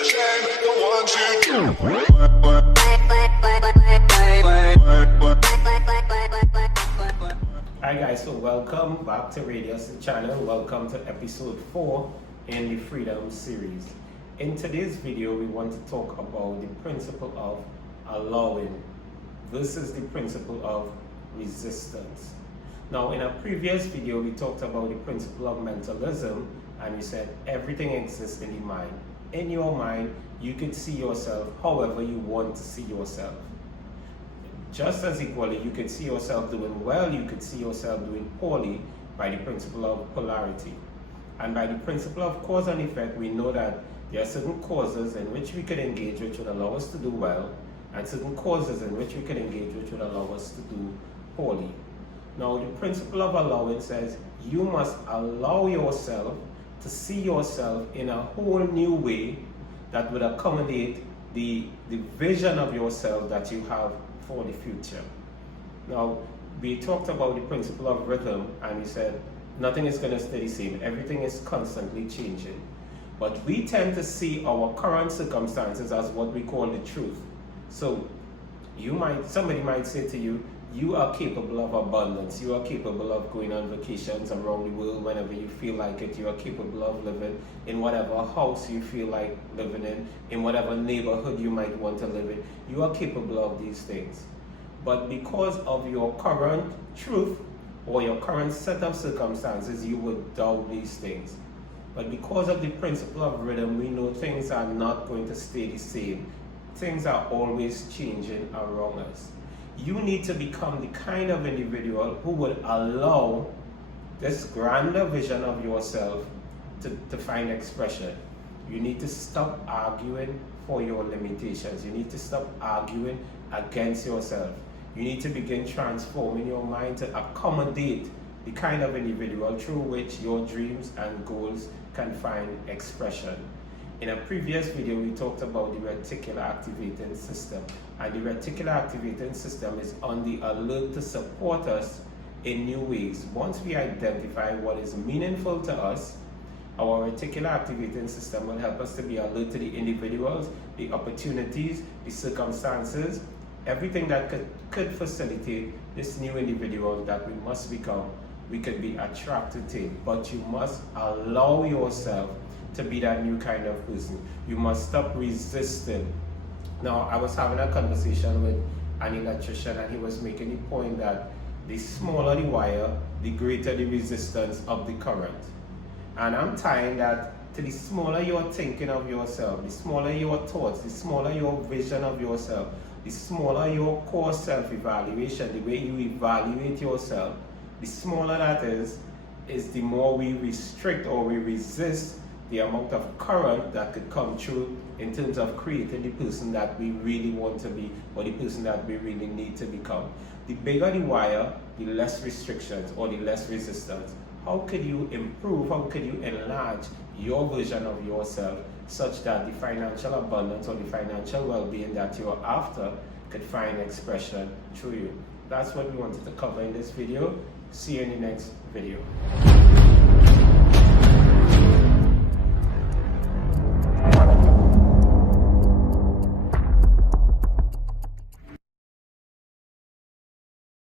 Hi guys, so welcome back to Rydeus-The channel. Welcome to episode 4 in the Freedom series. In today's video, we want to talk about the principle of allowing versus the principle of resistance. Now, in a previous video, we talked about the principle of mentalism, and we said everything exists in the mind. In your mind, you could see yourself however you want to see yourself. Just as equally, you could see yourself doing well, you could see yourself doing poorly by the principle of polarity. And by the principle of cause and effect, we know that there are certain causes in which we could engage which would allow us to do well, and certain causes in which we could engage which would allow us to do poorly. Now, the principle of allowance says you must allow yourself to see yourself in a whole new way that would accommodate the vision of yourself that you have for the future. Now, we talked about the principle of rhythm, and we said nothing is going to stay the same. Everything is constantly changing. But we tend to see our current circumstances as what we call the truth. So somebody might say to you, you are capable of abundance. You are capable of going on vacations around the world whenever you feel like it. You are capable of living in whatever house you feel like living in whatever neighborhood you might want to live in. You are capable of these things. But because of your current truth or your current set of circumstances, you would doubt these things. But because of the principle of rhythm, we know things are not going to stay the same. Things are always changing around us. You need to become the kind of individual who would allow this grander vision of yourself to find expression. You need to stop arguing for your limitations. You need to stop arguing against yourself. You need to begin transforming your mind to accommodate the kind of individual through which your dreams and goals can find expression. In a previous video, we talked about the reticular activating system, and the reticular activating system is on the alert to support us in new ways. Once we identify what is meaningful to us, our reticular activating system will help us to be alert to the individuals, the opportunities, the circumstances, everything that could facilitate this new individual that we must become. We could be attracted to, but you must allow yourself to be that new kind of person. You must stop resisting. Now, I was having a conversation with an electrician, and he was making the point that the smaller the wire, the greater the resistance of the current. And I'm tying that to the smaller you're thinking of yourself, the smaller your thoughts, the smaller your vision of yourself, the smaller your core self-evaluation, the way you evaluate yourself, the smaller that is the more we restrict or we resist the amount of current that could come through in terms of creating the person that we really want to be, or the person that we really need to become. The bigger the wire, the less restrictions or the less resistance. How could you improve, how could you enlarge your version of yourself such that the financial abundance or the financial well-being that you're after could find expression through you? That's what we wanted to cover in this video. See you in the next video.